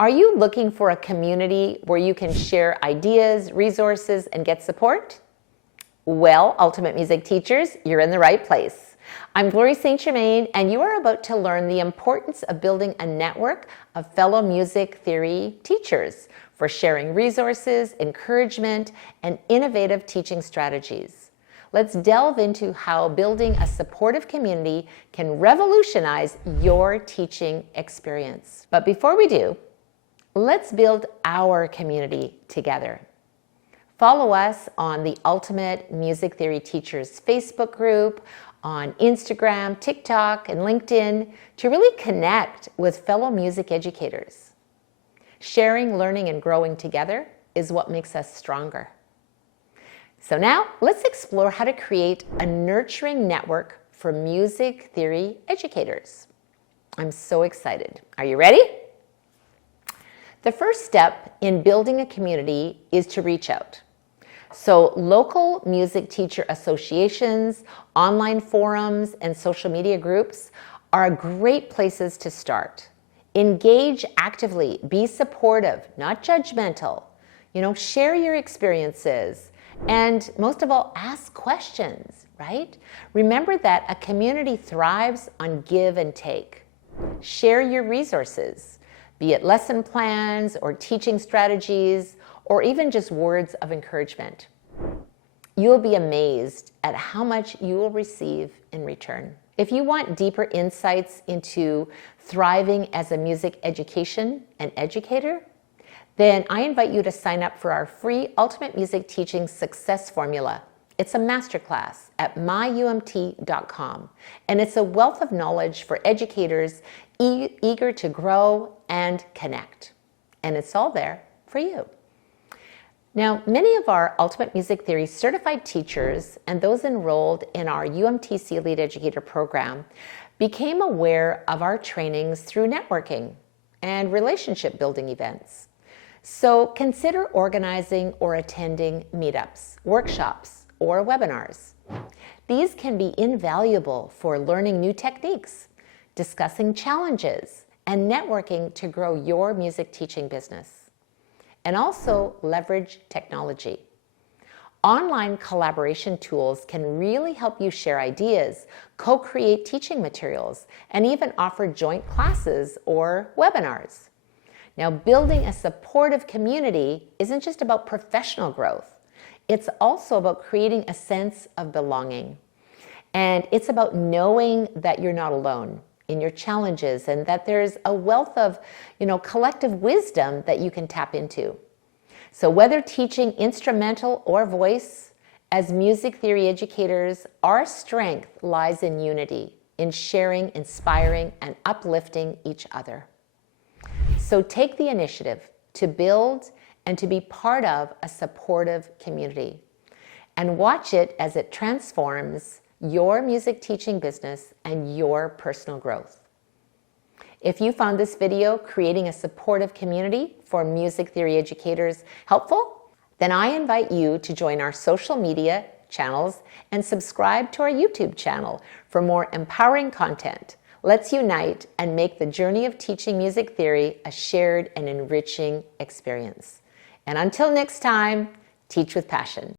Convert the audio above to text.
Are you looking for a community where you can share ideas, resources, and get support? Well, Ultimate Music Teachers, you're in the right place. I'm Gloria St. Germain, and you are about to learn the importance of building a network of fellow music theory teachers for sharing resources, encouragement, and innovative teaching strategies. Let's delve into how building a supportive community can revolutionize your teaching experience. But before we do, let's build our community together. Follow us on the Ultimate Music Theory Teachers Facebook group, on Instagram, TikTok, and LinkedIn to really connect with fellow music educators. Sharing, learning, and growing together is what makes us stronger. So now let's explore how to create a nurturing network for music theory educators. I'm so excited. Are you ready? The first step in building a community is to reach out. So local music teacher associations, online forums, and social media groups are great places to start. Engage actively, be supportive, not judgmental. Share your experiences, and most of all, ask questions, right? Remember that a community thrives on give and take. Share your resources, be it lesson plans or teaching strategies, or even just words of encouragement. You'll be amazed at how much you will receive in return. If you want deeper insights into thriving as a music education and educator, then I invite you to sign up for our free Ultimate Music Teaching Success Formula. It's a masterclass at myumt.com, and it's a wealth of knowledge for educators eager to grow and connect. And it's all there for you. Now, many of our Ultimate Music Theory certified teachers and those enrolled in our UMTC Lead Educator program became aware of our trainings through networking and relationship building events. So consider organizing or attending meetups, workshops, or webinars. These can be invaluable for learning new techniques, discussing challenges, and networking to grow your music teaching business. And also leverage technology. Online collaboration tools can really help you share ideas, co-create teaching materials, and even offer joint classes or webinars. Now, building a supportive community isn't just about professional growth. It's also about creating a sense of belonging. And it's about knowing that you're not alone in your challenges and that there's a wealth of, collective wisdom that you can tap into. So whether teaching instrumental or voice, as music theory educators, our strength lies in unity, in sharing, inspiring, and uplifting each other. So take the initiative to build and to be part of a supportive community, and watch it as it transforms your music teaching business and your personal growth. If you found this video, Creating a Supportive Community for Music Theory Educators, helpful, then I invite you to join our social media channels and subscribe to our YouTube channel for more empowering content. Let's unite and make the journey of teaching music theory a shared and enriching experience. And until next time, teach with passion.